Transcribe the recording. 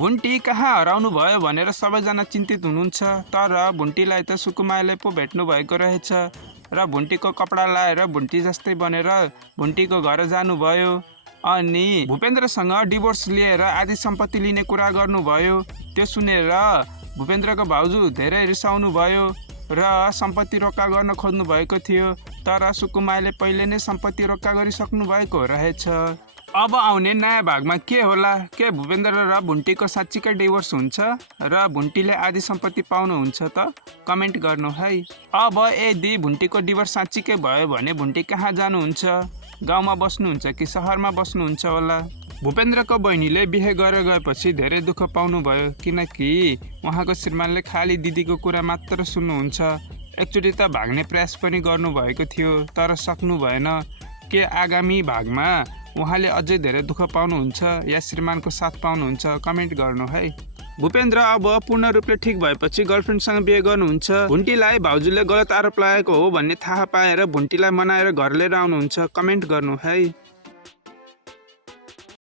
भुन्टी कहाँ हराउनु भयो भनेर सबैजना चिन्तित हुनुहुन्छ। तर भुन्टीलाई त सुकुमायाले पो भेट्नु भएको रहेछ र भुन्टीको कपडा लाएर भुन्टी जस्तै बनेर भुन्टीको घर जानुभयो। अनि भूपेन्द्रसँग डिभोर्स लिएर आधी सम्पत्ति लिने कुरा गर्नुभयो। त्यो सुनेर भूपेन्द्रको भाउजू धेरै रिसाउनु भयो र सम्पत्ति रोक्का गर्न खोज्नु भएको थियो। तर सुकुमायाले पहिले नै सम्पत्ति रोक्का गरिसक्नु भएको रहेछ। अब आउने नयाँ भागमा के होला? के भूपेन्द्र र भुन्टीको साँच्चीकै डिभोर्स हुन्छ र भुन्टीले आधी सम्पत्ति पाउनुहुन्छ त? कमेन्ट गर्नु है। अब यदि भुन्टीको डिभोर्स साँच्चीकै भयो भने भुन्टी कहाँ जानुहुन्छ? गाउँमा बस्नुहुन्छ कि सहरमा बस्नुहुन्छ होला? भूपेन्द्रको बहिनीले बिहे गरेर गएपछि धेरै दुःख पाउनुभयो, किनकि उहाँको श्रीमानले खाली दिदीको कुरा मात्र सुन्नुहुन्छ। एकचोटि त भाग्ने प्रयास पनि गर्नुभएको थियो तर सक्नु भएन। के आगामी भागमा उहाँले अझै धेरै दुःख पाउनुहुन्छ या श्रीमानको साथ पाउनुहुन्छ? कमेन्ट गर्नु है। भूपेन्द्र अब पूर्ण रूपले ठिक भएपछि गर्लफ्रेन्डसँग बिहे गर्नुहुन्छ। भुन्टीलाई भाउजूले गलत आरोप लगाएको हो भन्ने थाहा पाएर भुन्टीलाई मनाएर घर लिएर आउनुहुन्छ। कमेन्ट गर्नु है।